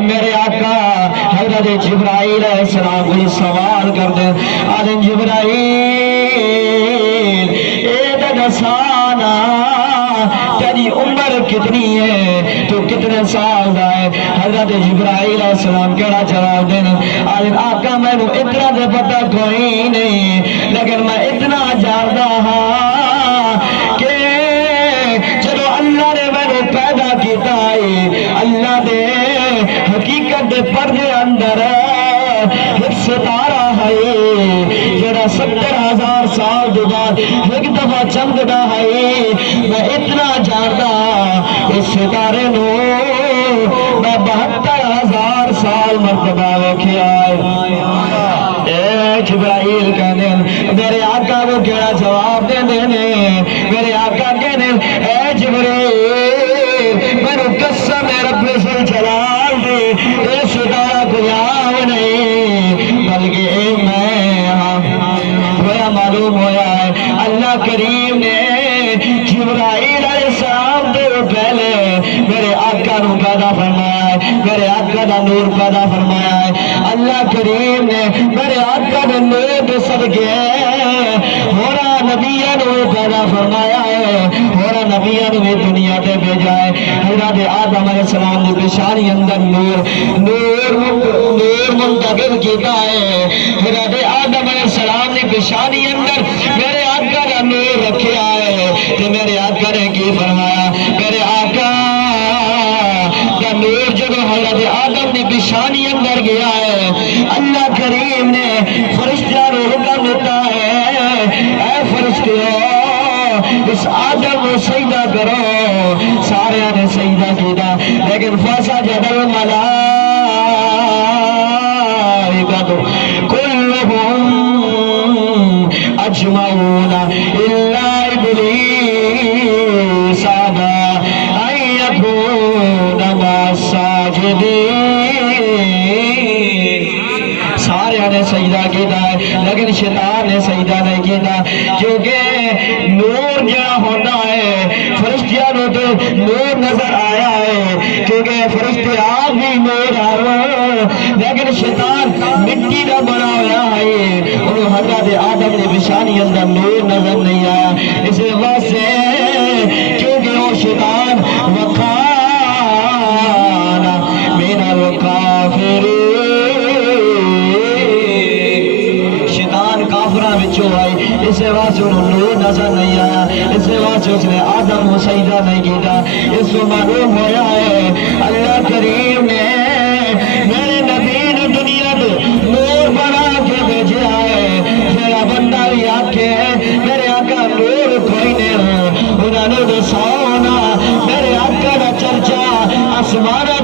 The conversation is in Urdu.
میرے آقا حضرت جبرائیل علیہ السلام کو سوال کر دیں آدم جبرائیل اے دسانا تیری عمر کتنی ہے تو کتنے سال دا ہے حضرت جبرائیل علیہ السلام کہڑا جواب دینا آدم آقا میں نے اتنا دے پتہ کوئی نہیں لیکن میں اتنا جانتا ہاں کہ چلو اللہ نے میں نے پیدا کیتا ہے اللہ نے حقیقت دے پردے اندر ایک ستارہ ہے جڑا 70,000 سال دے بعد ایک دفعہ چمکدا ہے میں اتنا جانتا اس ستارے نو میں 72,000 سال مرتبہ ویکھیا ہے اے جبرائیل کہنے میرے آقا کو کیا جواب دے دینے میرے آقا کہنے اے جبرائیل میں نے قسم رب سے جلال دی اے ستارہ کوئی آو نہیں بلکہ میں ہوا معلوم ہوا ہے اللہ کریم نے جبرائیل علیہ السلام دے پہلے میرے آقا نو پیدا فرمایا ہے میرے آقا دا نور پیدا فرمایا ہے اللہ کریم نے میرے آقا نے نور دے صدقے ہورا نبیان نو پیدا فرمایا ہے ہورا نبیان نو دنیا تے بھیجا ہے حضرت آدم علیہ السلام نے پیشانی اندر نور منتقل کیتا ہے حضرت آدم علیہ السلام نے پیشانی اندر میرے آقا کا نور رکھیا ہے کہ میرے آقا نے کی فرمایا میرے آقا کا نور جب حضرت آدم نے پیشانی اندر گیا ہے اللہ کریم نے فرشتہ رو حکم دیتا ہے اے فرشتوں اس آدم کو سجدہ کرو سارے نے سجدہ کیتا لیکن فسجد الملائکۃ کلہم اجمعون الا ابلیس ابى ان یکون مع الساجدین سارے نے سجدہ کیتا ہے لیکن شیطان نے سجدہ نہیں کیتا کیونکہ نور جہاں ہوتا ہے فرشتیاں نو تو نور نظر آیا ہے کیونکہ فرشتے آپ بھی نور آئے لیکن شیطان مٹی کا بنا ہوا ہے انہوں حضرت آدم نے بشانی اندر نور نظر نہیں آیا اس واسطے کیونکہ وہ شیطان وقان من الکافرین شیطان کافراں وچوں آئی اس واسطے انہوں نور نظر نہیں آیا اس واسطے اس نے آدم کو سجدہ نہیں کیتا اس کو معلوم ہوا ہے اللہ کریم نے میرے نبی نے دنیا کو نور بنا کے بھیجا ہے میرا بندہ بھی آکے میرے آقا نور کوئی نہیں ہو انہوں نے سونا میرے آقا کا چرچا آسمانہ